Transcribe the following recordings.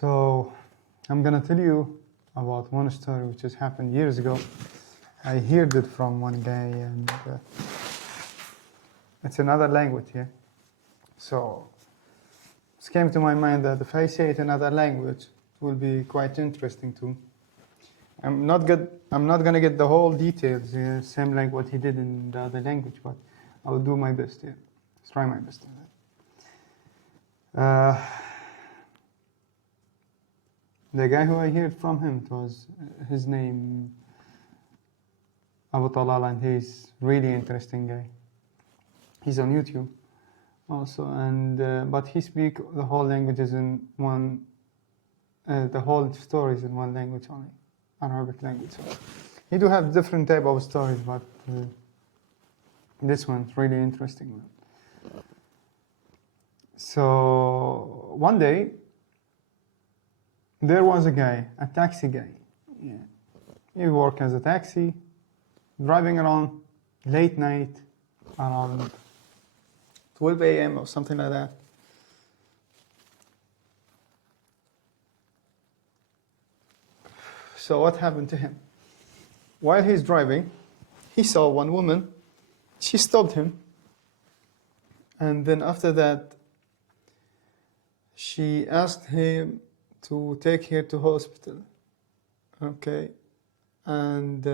So I'm gonna tell you about one story which has happened years ago. I heard it from one guy, and it's another language here. So it came to my mind that if I say it in another language, it will be quite interesting too. I'm not gonna get the whole details, same like what he did in the other language, but I will do my best. Yeah, try my best. The guy who I heard from him, it was his name Abu Talal, and he's really interesting guy. He's on YouTube also, and but he speaks the whole languages in one, the whole stories in one language only, Arabic language. So he do have different type of stories, but this one's really interesting one. So one day, there was a guy, a taxi guy. Yeah. He worked as a taxi, driving around late night, around 12 a.m. or something like that. So what happened to him? While he's driving, he saw one woman. She stopped him. And then after that, she asked him to take her to hospital. Okay. And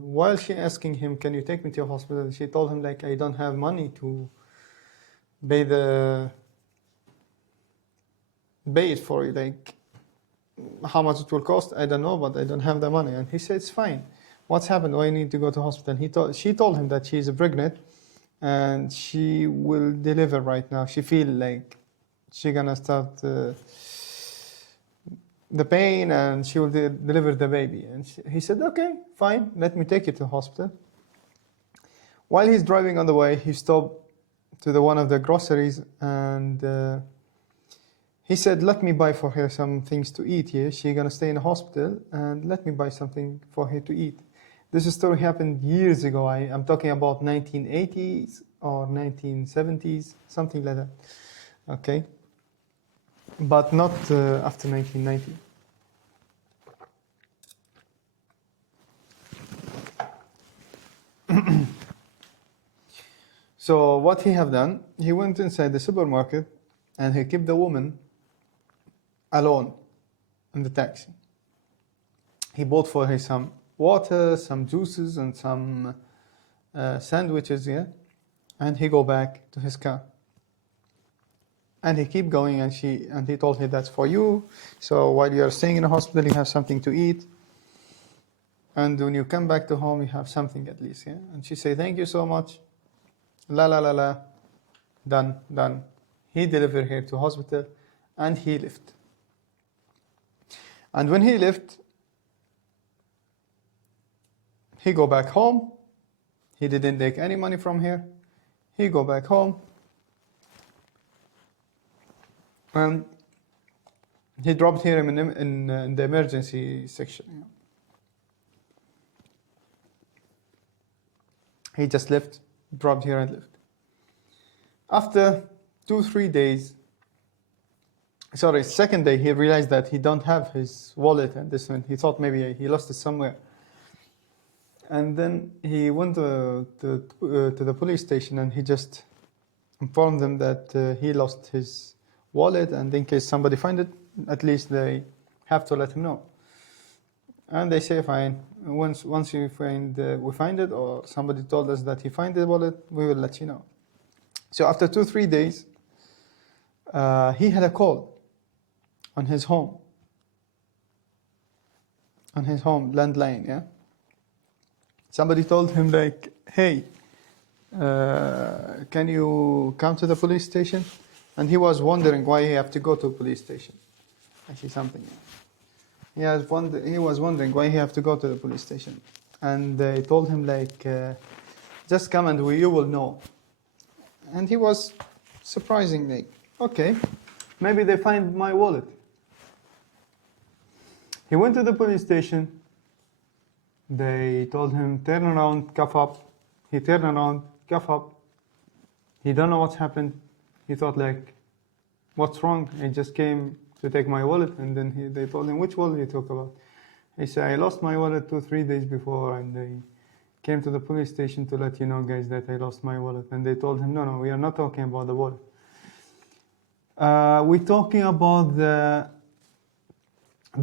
while she asking him, can you take me to hospital? She told him, like, I don't have money to pay it for you. Like, how much it will cost, I don't know, but I don't have the money. And he said, it's fine. What's happened? Why I need to go to hospital? She told him that she's pregnant and she will deliver right now. She feel like she gonna start the pain and she will deliver the baby. And he said, okay, fine, let me take you to hospital. While he's driving on the way, he stopped to one of the groceries, and he said, let me buy for her some things to eat here. She's gonna stay in the hospital, and let me buy something for her to eat. This story happened years ago. I'm talking about 1980s or 1970s, something like that. Okay. But not after 1990. So what he have done, he went inside the supermarket and he kept the woman alone in the taxi. He bought for her some water, some juices, and some sandwiches, yeah, and he go back to his car. And he keep going, and he told her, that's for you. So while you are staying in the hospital, you have something to eat. And when you come back to home, you have something at least, yeah. And she say, thank you so much. La la la la. Done. He delivered her to hospital, and he left. And when he left, he go back home. He didn't take any money from her. He go back home. And he dropped her in the emergency section. He just left, dropped her and left. After 2-3 days, second day, he realized that he don't have his wallet and this one. He thought maybe he lost it somewhere. And then he went to the police station, and he just informed them that he lost his wallet, and in case somebody find it, at least they have to let him know. And they say, fine, once we find it, or somebody told us that he find the wallet, we will let you know. So after 2-3 days, he had a call on his home landline, yeah. Somebody told him, like, hey, can you come to the police station? And he was wondering why he have to go to a police station. I see something. He was wondering why he have to go to the police station. And they told him, like, just come and you will know. And he was surprisingly, okay, maybe they find my wallet. He went to the police station. They told him, turn around, cuff up. He turned around, cuff up. He don't know what's happened. He thought, like, what's wrong? He just came to take my wallet. And then they told him, which wallet you talk about? He said, I lost my wallet 2-3 days before, and they came to the police station to let you know, guys, that I lost my wallet. And they told him, no, we are not talking about the wallet. We're talking about the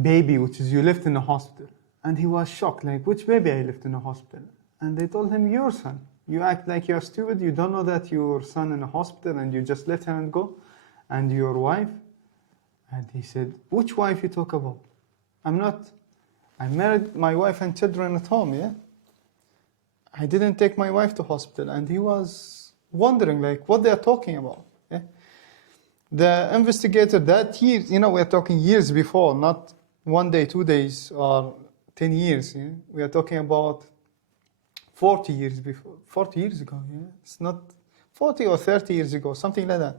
baby, which is you left in the hospital. And he was shocked, like, which baby I left in the hospital? And they told him, your son. You act like you're stupid. You don't know that your son in the hospital and you just let him and go. And your wife? And he said, which wife you talk about? I married my wife and children at home, yeah? I didn't take my wife to hospital. And he was wondering, like, what they are talking about, yeah? The investigator that year, we are talking years before, not 1 day, 2 days, or 10 years, yeah? We are talking about 40 years before, 40 years ago, yeah? It's not 40 or 30 years ago, something like that.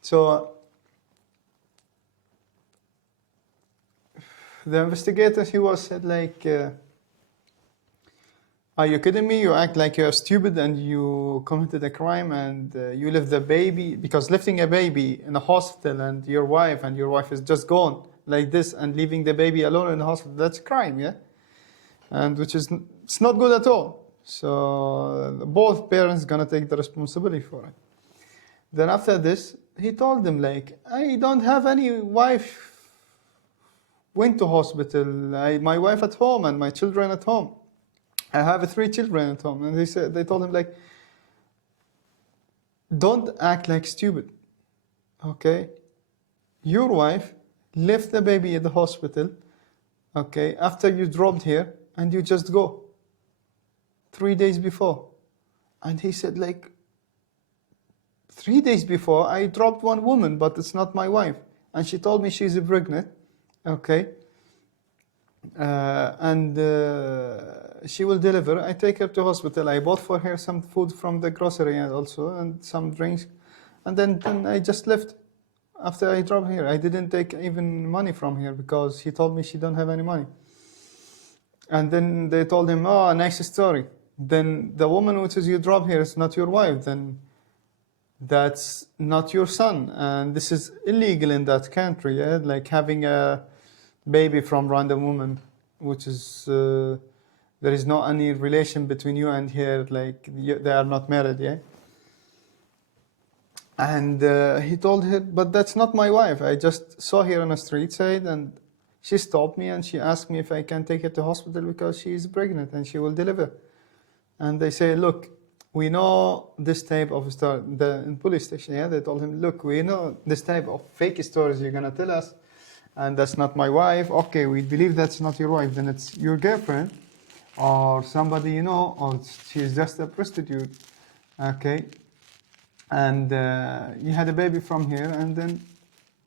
So the investigator, he was said like, are you kidding me? You act like you're stupid and you committed a crime and you left the baby, because lifting a baby in a hospital and your wife is just gone like this and leaving the baby alone in the hospital, that's a crime, yeah? And it's not good at all. So both parents gonna take the responsibility for it. Then after this, he told them like, I don't have any wife went to hospital. My wife at home and my children at home. I have 3 children at home. And they told him like, don't act like stupid, okay? Your wife left the baby at the hospital, okay, after you dropped here, and you just go 3 days before. And he said like, 3 days before, I dropped one woman, but it's not my wife. And she told me she's pregnant, okay? And she will deliver. I take her to hospital. I bought for her some food from the grocery and some drinks. And then I just left after I dropped here. I didn't take even money from her because he told me she don't have any money. And then they told him, oh, nice story. Then the woman which is you drop here is not your wife. Then that's not your son. And this is illegal in that country, yeah? Like having a baby from random woman, which is, there is no any relation between you and her, like they are not married, yeah? And he told her, but that's not my wife. I just saw her on the street side and she stopped me and she asked me if I can take her to hospital because she is pregnant and she will deliver. And they say, look, we know this type of story. In police station, yeah, they told him, look, we know this type of fake stories you're gonna tell us, and that's not my wife. Okay, we believe that's not your wife. Then it's your girlfriend, or somebody you know, or she's just a prostitute. Okay, and you had a baby from here, and then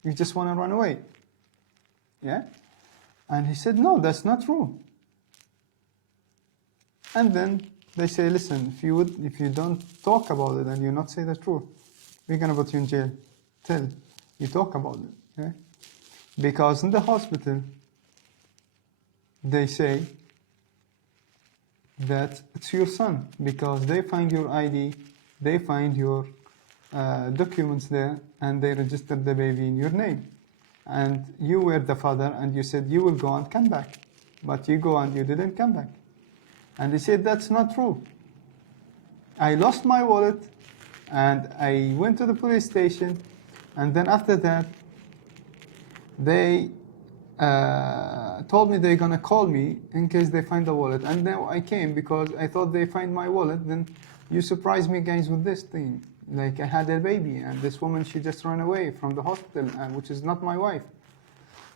you just want to run away. Yeah, and he said, no, that's not true. And then they say, listen, if you don't talk about it and you not say the truth, we're gonna put you in jail till you talk about it. Yeah? Because in the hospital, they say that it's your son because they find your ID, they find your documents there, and they registered the baby in your name. And you were the father, and you said you will go and come back, but you go and you didn't come back. And they said, that's not true. I lost my wallet, and I went to the police station, and then after that, they told me they're gonna call me in case they find the wallet. And now I came because I thought they find my wallet. Then you surprised me, guys, with this thing. Like I had a baby, and this woman, she just ran away from the hospital, which is not my wife.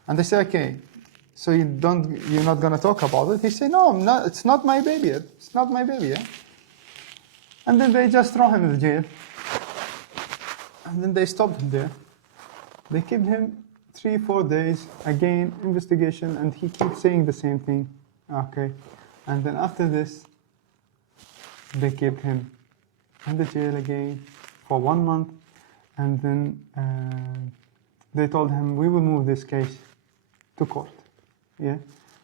And they say, okay, so you're not gonna talk about it? He said, no, I'm not. It's not my baby. It's not my baby. Yeah? And then they just throw him in the jail. And then they stopped him there. They kept him 3-4 days. Again, investigation, and he keeps saying the same thing. Okay. And then after this, they kept him in the jail again for 1 month. And then they told him, we will move this case to court. Yeah.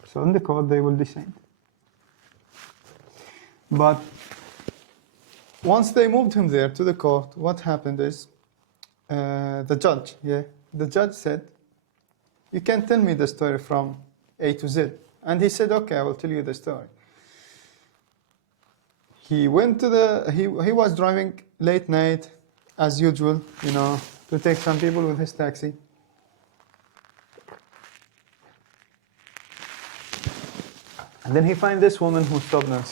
So in the court, they will decide. But once they moved him there to the court, what happened is the judge said, You can tell me the story from A to Z. And he said, okay, I will tell you the story. He went to he was driving late night, as usual, you know, to take some people with his taxi. And then he find this woman who stopped on the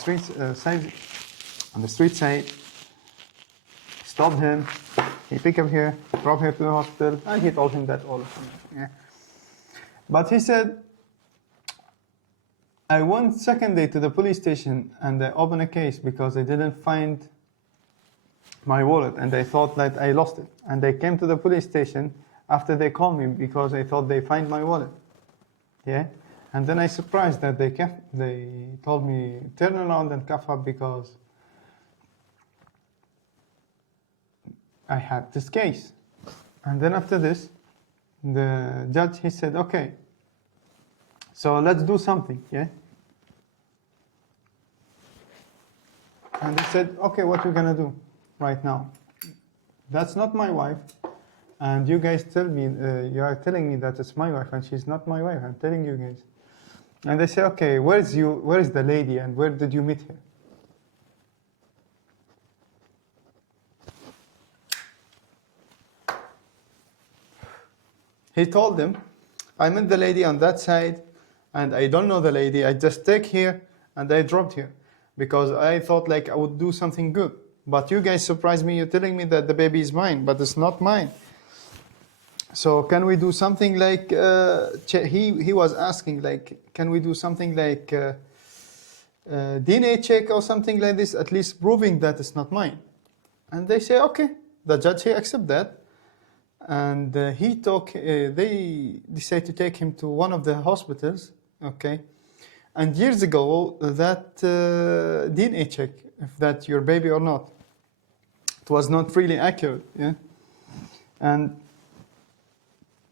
street side, stopped him, he picked up here, brought her to the hospital, and he told him that all of them. Yeah. But he said, I went second day to the police station and they opened a case because they didn't find my wallet and they thought that I lost it. And they came to the police station after they called me because they thought they find my wallet. Yeah. And then I surprised that they told me turn around and cuff up because I had this case. And then after this, the judge, he said, okay, so let's do something, yeah? And he said, okay, what we're gonna do right now? That's not my wife. And you guys tell me, you are telling me that it's my wife and she's not my wife. I'm telling you guys. And they say, okay, where is the lady and where did you meet her? He told them, I met the lady on that side and I don't know the lady. I just take here and I dropped here because I thought like I would do something good. But you guys surprised me. You're telling me that the baby is mine, but it's not mine. So can we do something like, he was asking like, can we do something like DNA check or something like this, at least proving that it's not mine? And they say, okay. The judge, he accept that. And they decided to take him to one of the hospitals, okay? And years ago, that DNA check, if that's your baby or not, it was not really accurate, yeah? And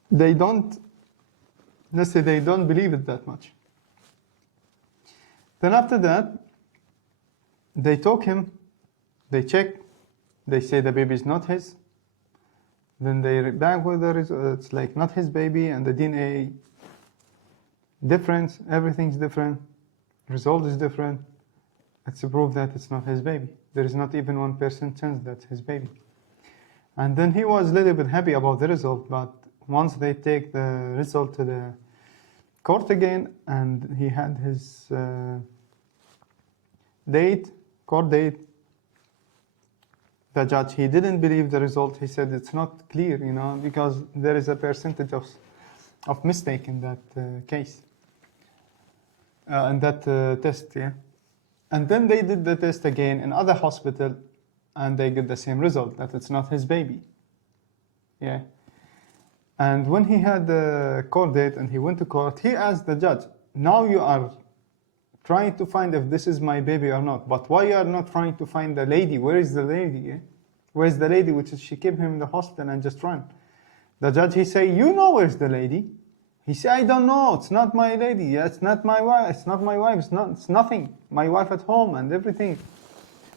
they don't, let's say they don't believe it that much. Then after that, they took him, they check, they say the baby is not his. Then they back with the result, it's like not his baby, and the DNA difference, everything's different, result is different. It's a proof that it's not his baby. There is not even 1% chance that's his baby. And then he was a little bit happy about the result, but once they take the result to the court again, and he had his court date, the judge, he didn't believe the result. He said it's not clear, you know, because there is a percentage of mistake in that case, in that test, yeah. And then they did the test again in other hospital, and they get the same result, that it's not his baby, yeah. And when he had the court date and he went to court, he asked the judge, now you are trying to find if this is my baby or not, but why you are not trying to find the lady? Where is the lady? Yeah? Where is the lady? Which is she kept him in the hospital and just ran. The judge, he say, you know where's the lady? He say, I don't know. It's not my lady. Yeah, it's not my wife. It's not my wife. It's nothing. My wife at home and everything.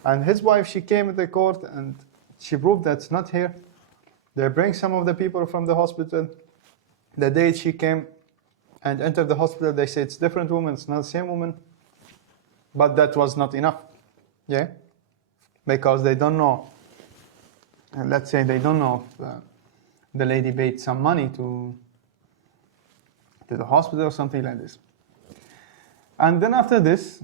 And his wife, she came to the court and she proved that it's not her. They bring some of the people from the hospital. The day she came and entered the hospital, they say it's different woman. It's not the same woman. But that was not enough, yeah? Because they don't know, let's say they don't know if the lady paid some money to the hospital or something like this. And then after this,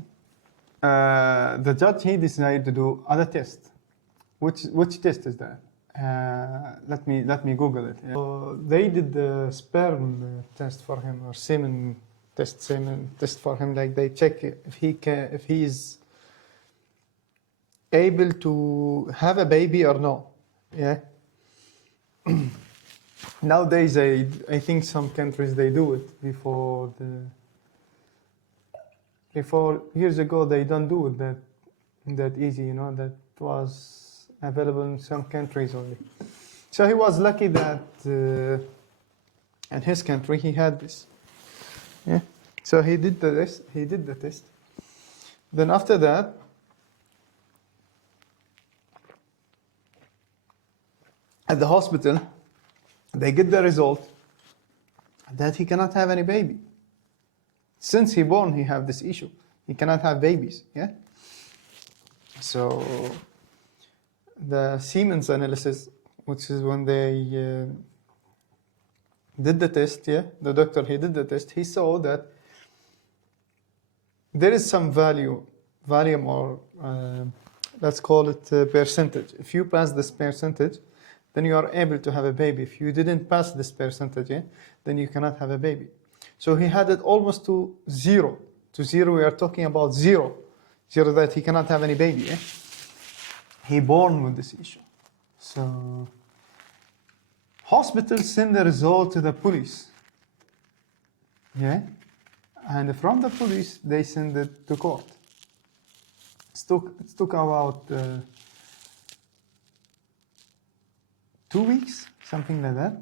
the judge, he decided to do other tests. Which test is that? Let me Google it. Yeah. So they did the sperm test for him, or semen test for him. Like they check if he is able to have a baby or no. Yeah. Nowadays, I think some countries they do it before years ago they don't do it that easy. You know, that was available in some countries only. So he was lucky that in his country he had this. Yeah. So he did the test. Then after that, at the hospital, they get the result, that he cannot have any baby. Since he born, he have this issue. He cannot have babies. Yeah. So the semen's analysis, which is when they did the test, yeah, the doctor, he did the test, he saw that there is some volume or let's call it percentage. If you pass this percentage, then you are able to have a baby. If you didn't pass this percentage, yeah, then you cannot have a baby. So he had it almost to zero. To zero, we are talking about zero. Zero that he cannot have any baby. Yeah? He born with this issue. So hospitals send the result to the police. Yeah? And from the police, they send it to court. It took about 2 weeks, something like that,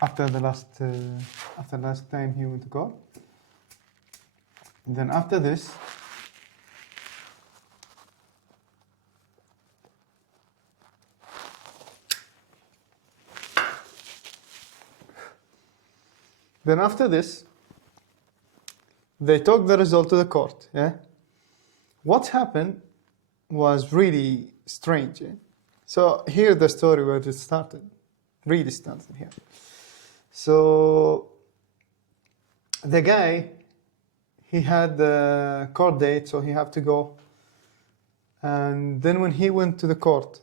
after the last time he went to court. And then after this, they took the result to the court. Yeah, what happened was really strange. Yeah? So here the story where it started, really started here. So the guy, he had the court date, so he had to go. And then when he went to the court,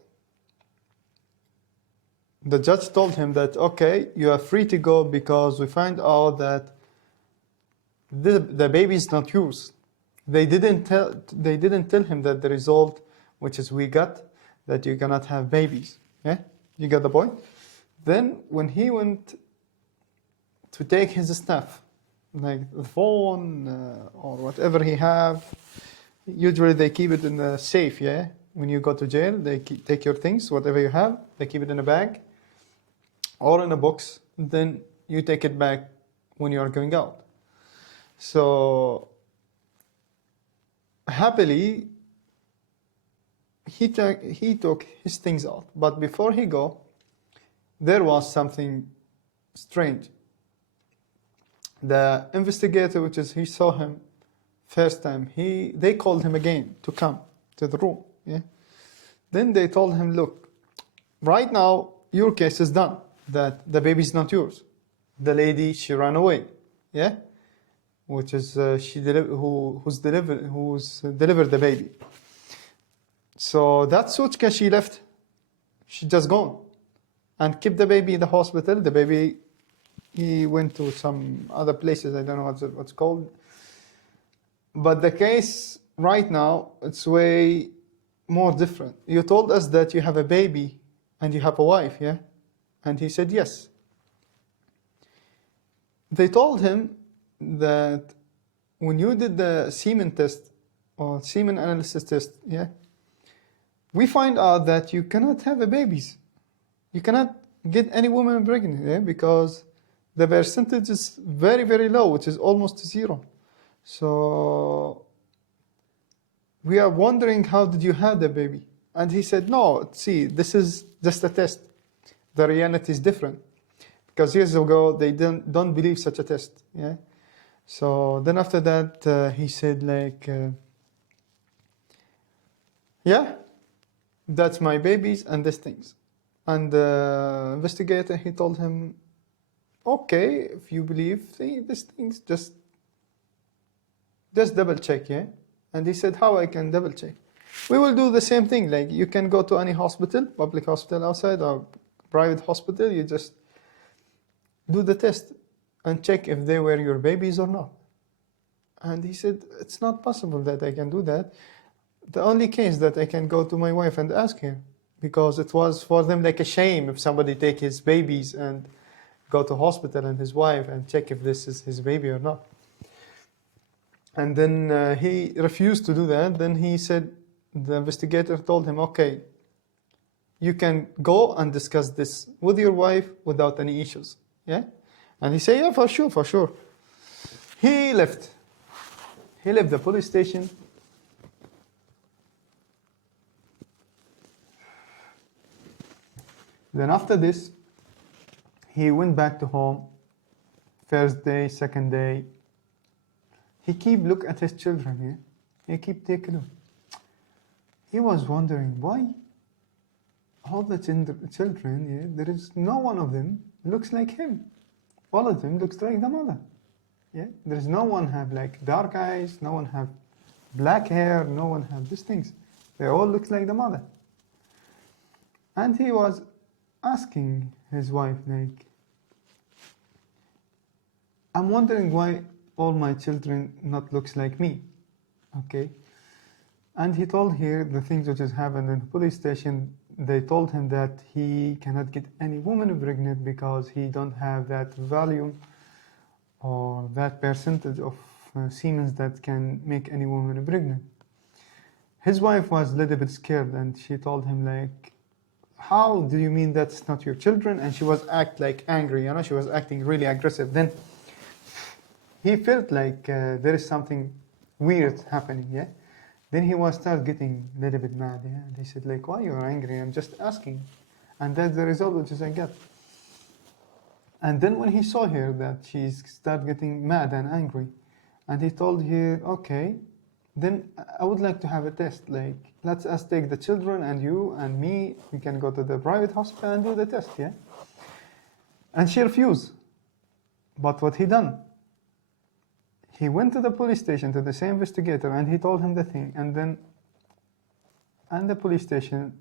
the judge told him that, okay, you are free to go because we find out that the baby is not yours. They didn't tell him that the result, which is we got, that you cannot have babies. Yeah, you got the point. Then when he went to take his stuff, like the phone or whatever he have, usually they keep it in the safe. Yeah, when you go to jail, they take your things, whatever you have, they keep it in a bag or in a box. Then you take it back when you are going out. So happily, he took his things out. But before he go, there was something strange. The investigator, which is he saw him first time, they called him again to come to the room. Yeah. Then they told him, look, right now your case is done. That the baby is not yours. The lady, she ran away. Yeah. Which is who's delivered the baby. So that Suchka, she left. She just gone and kept the baby in the hospital. The baby, he went to some other places. I don't know what's called. But the case right now, it's way more different. You told us that you have a baby and you have a wife, yeah? And he said yes. They told him that when you did the semen test or semen analysis test, yeah, we find out that you cannot have a babies. You cannot get any woman pregnant, yeah, because the percentage is very, very low, which is almost zero. So we are wondering, how did you have the baby? And he said, no, see, this is just a test. The reality is different. Because years ago, they don't believe such a test, yeah. So then after that, he said like, yeah, that's my babies and these things. And the investigator, he told him, okay, if you believe these things, just double check, yeah? And he said, how I can double check? We will do the same thing. Like you can go to any hospital, public hospital outside or private hospital, you just do the test and check if they were your babies or not. And he said, it's not possible that I can do that. The only case that I can go to my wife and ask her, because it was for them like a shame if somebody take his babies and go to hospital and his wife and check if this is his baby or not. And then he refused to do that. Then he said, the investigator told him, okay, you can go and discuss this with your wife without any issues. Yeah? And he said, yeah, for sure. He left. He left the police station. Then after this, he went back to home First day, second day. He keep look at his children, yeah? He keep taking look. He was wondering why all the children, yeah, there is no one of them looks like him. All of them looks like the mother. Yeah? There is no one have like dark eyes, no one have black hair, no one have these things. They all look like the mother. And he was asking his wife, like, I'm wondering why all my children not looks like me, okay? And he told her the things which has happened in the police station. They told him that he cannot get any woman pregnant because he don't have that value or that percentage of semen that can make any woman pregnant. His wife was a little bit scared, and she told him, like, how do you mean that's not your children? And she was act like angry, you know, she was acting really aggressive. Then he felt like there is something weird happening, yeah? Then he was start getting a little bit mad, yeah? And he said, like, why you're angry? I'm just asking. And that's the result which I got. And then when he saw her that she started getting mad and angry, and he told her, okay, then I would like to have a test. Like, let's us take the children and you and me, we can go to the private hospital and do the test, yeah? And she refused. But what he done? He went to the police station, to the same investigator, and he told him the thing. And then, the police station,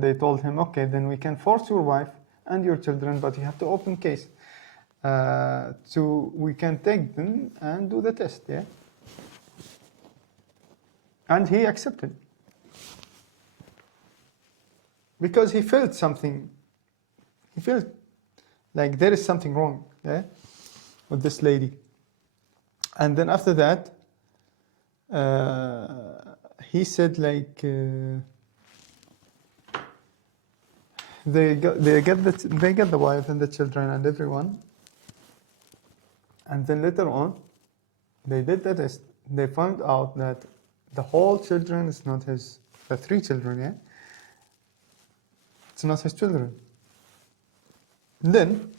they told him, okay, then we can force your wife and your children, but you have to open case. So we can take them and do the test, yeah? And he accepted. Because he felt something. He felt like there is something wrong, yeah, with this lady. And then after that, he said, like, they got the wife and the children and everyone. And then later on, they did the test. They found out that the whole children is not his, the 3 children, yeah? It's not his children. Then,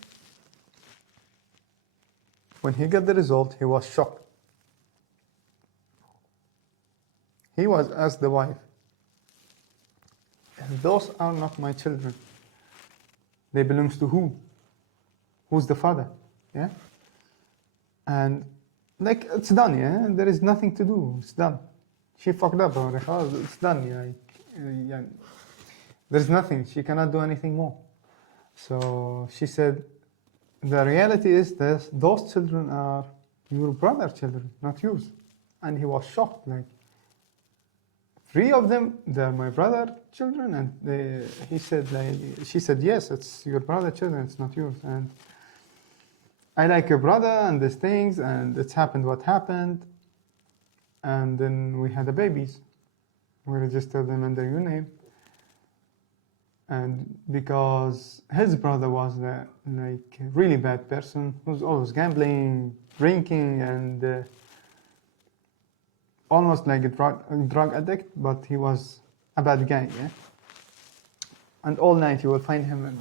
when he got the result, he was shocked. He was asked the wife, those are not my children. They belongs to who? Who's the father? Yeah? And like, it's done, yeah? There is nothing to do. It's done. She fucked up already. It's done, yeah. There's nothing. She cannot do anything more. So she said, the reality is that those children are your brother's children, not yours. And he was shocked, like, 3 of them, they're my brother's children, and he said, like, she said, yes, it's your brother's children, it's not yours. And I like your brother and these things, and it's happened what happened. And then we had the babies. We registered them under your name. And because his brother was like a really bad person, who's always gambling, drinking, and almost like a drug addict, but he was a bad guy, yeah? And all night you will find him in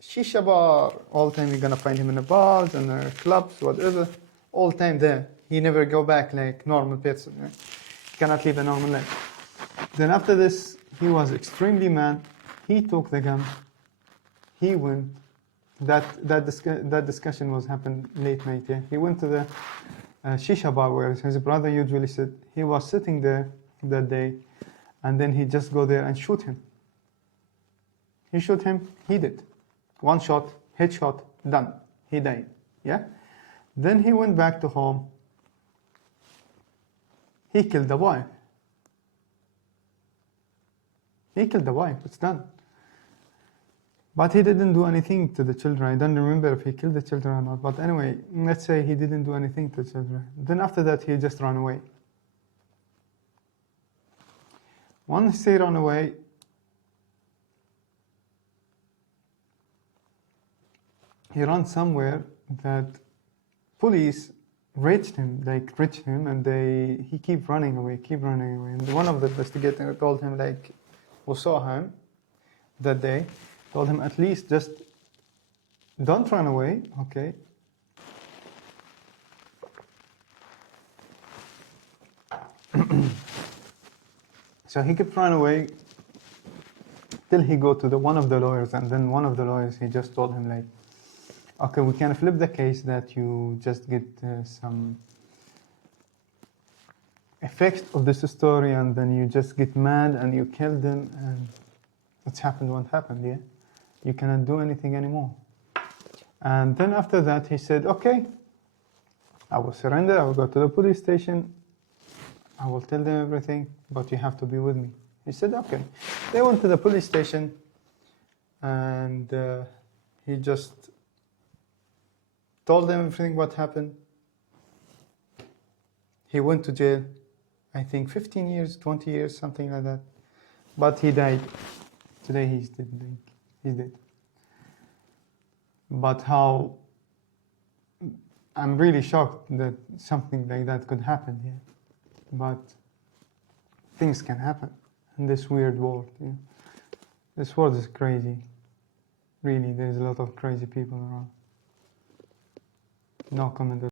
shisha bar, all time you're gonna find him in the bars and the clubs, whatever, all time there. He never go back like normal person, yeah? He cannot live a normal life. Then after this, he was extremely mad. He took the gun. He went. That discussion was happened late night. Yeah, he went to the shisha bar where his brother usually sit. He was sitting there that day, and then he just go there and shoot him. He shoot him. He did. 1 shot, headshot, done. He died. Yeah. Then he went back to home. He killed the wife. He killed the wife. It's done. But he didn't do anything to the children. I don't remember if he killed the children or not. But anyway, let's say he didn't do anything to the children. Then after that, he just ran away. Once he ran away, he ran somewhere that police reached him, and he keep running away. And one of the investigators told him, like, who saw him that day, told him, at least just don't run away, okay? So he kept running away till he go to one of the lawyers, and then one of the lawyers, he just told him like, okay, we can flip the case that you just get some effect of this story, and then you just get mad and you kill them, and what's happened, what happened, yeah? You cannot do anything anymore. And then after that, he said, okay, I will surrender, I will go to the police station, I will tell them everything, but you have to be with me. He said, okay. They went to the police station, and he just told them everything what happened. He went to jail, I think 15 years, 20 years, something like that. But he died. Today he's dead. He's dead. But how, I'm really shocked that something like that could happen here. But things can happen in this weird world. Yeah. This world is crazy. Really, there's a lot of crazy people around. No comment.